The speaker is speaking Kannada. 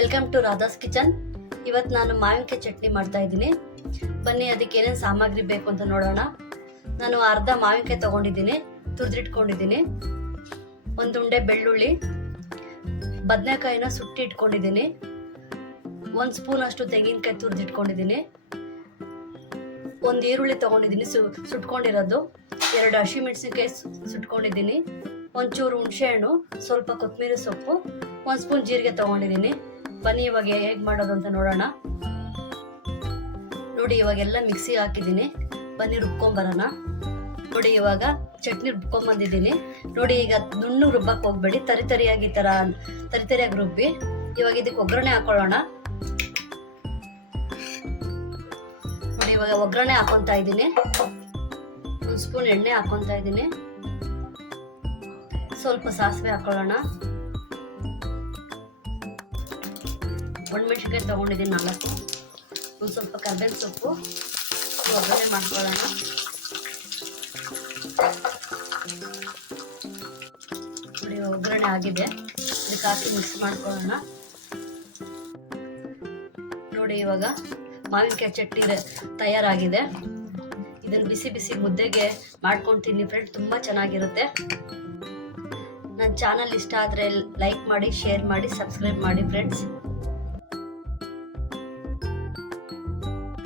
Welcome to Radha's kitchen. ಇವತ್ತು ನಾನು ಮಾವಿನಕಾಯಿ ಚಟ್ನಿ ಮಾಡ್ತಾ ಇದ್ದೀನಿ. ಬನ್ನಿ ಅದಕ್ಕೆ ಏನೇನು ಸಾಮಗ್ರಿ ಬೇಕು ಅಂತ ನೋಡೋಣ. ನಾನು ಅರ್ಧ ಮಾವಿನಕಾಯಿ ತಗೊಂಡಿದ್ದೀನಿ, ತುರಿದಿಟ್ಕೊಂಡಿದ್ದೀನಿ. ಒಂದು ಉಂಡೆ ಬೆಳ್ಳುಳ್ಳಿ, ಬದನೆಕಾಯಿನ ಸುಟ್ಟಿ ಇಟ್ಕೊಂಡಿದ್ದೀನಿ. 1 ಸ್ಪೂನ್ ಅಷ್ಟು ತೆಂಗಿನಕಾಯಿ ತುರಿದಿಟ್ಕೊಂಡಿದ್ದೀನಿ. ಒಂದು ಈರುಳ್ಳಿ ತಗೊಂಡಿದ್ದೀನಿ ಸುಟ್ಕೊಂಡಿರೋದು. 2 ಹಸಿಮೆಣಸಿನಕಾಯಿ ಸುಟ್ಕೊಂಡಿದ್ದೀನಿ. ಒಂಚೂರು ಹುಣಸೆಹಣ್ಣು, ಸ್ವಲ್ಪ ಕೊತ್ತಂಬರಿ ಸೊಪ್ಪು, 1 ಸ್ಪೂನ್ ಜೀರಿಗೆ ತಗೊಂಡಿದ್ದೀನಿ. ಬನ್ನಿ ಇವಾಗ ಹೇಗೆ ಮಾಡೋದು ಅಂತ ನೋಡೋಣ. ನೋಡಿ ಇವಾಗೆಲ್ಲ ಮಿಕ್ಸಿ ಹಾಕಿದ್ದೀನಿ. ಬನ್ನಿ ರುಬ್ಕೊಂಬರೋಣ. ನೋಡಿ ಇವಾಗ ಚಟ್ನಿ ರುಬ್ಕೊಂಬಂದಿದ್ದೀನಿ. ನೋಡಿ ಈಗ ನುಣ್ಣು ರುಬ್ಬಕ್ಕೆ ಹೋಗ್ಬೇಡಿ, ತರಿಯಾಗಿ ರುಬ್ಬಿ. ಇವಾಗ ಇದಕ್ಕೆ ಒಗ್ಗರಣೆ ಹಾಕೊಳ್ಳೋಣ. ನೋಡಿ ಇವಾಗ ಒಗ್ಗರಣೆ ಹಾಕೊತಾ ಇದ್ದೀನಿ. 1 ಸ್ಪೂನ್ ಎಣ್ಣೆ ಹಾಕೊತಾ ಇದ್ದೀನಿ. ಸ್ವಲ್ಪ ಸಾಸಿವೆ ಹಾಕೊಳ್ಳೋಣ. ಒಣಮೆಣಸಿನಕಾಯಿ ತಗೊಂಡಿದ್ದೀನಿ 4. ಒಂದು ಸ್ವಲ್ಪ ಕರ್ಬೇವಿನ ಸೊಪ್ಪು ಒಗ್ಗರಣೆ ಮಾಡ್ಕೊಳ್ಳೋಣ. ನೋಡಿ ಒಗ್ಗರಣೆ ಆಗಿದೆ, ಇದಕ್ಕೆ ಹಾಕಿ ಮಿಕ್ಸ್ ಮಾಡ್ಕೊಳ್ಳೋಣ. ನೋಡಿ ಇವಾಗ ಮಾವಿನಕಾಯಿ ಚಟ್ನಿ ತಯಾರಾಗಿದೆ. ಇದನ್ನು ಬಿಸಿ ಬಿಸಿ ಮುದ್ದೆಗೆ ಮಾಡ್ಕೊಂಡು ತಿನ್ನಿ ಫ್ರೆಂಡ್, ತುಂಬ ಚೆನ್ನಾಗಿರುತ್ತೆ. ನನ್ನ ಚಾನಲ್ ಇಷ್ಟ ಆದರೆ ಲೈಕ್ ಮಾಡಿ, ಶೇರ್ ಮಾಡಿ, ಸಬ್ಸ್ಕ್ರೈಬ್ ಮಾಡಿ ಫ್ರೆಂಡ್ಸ್.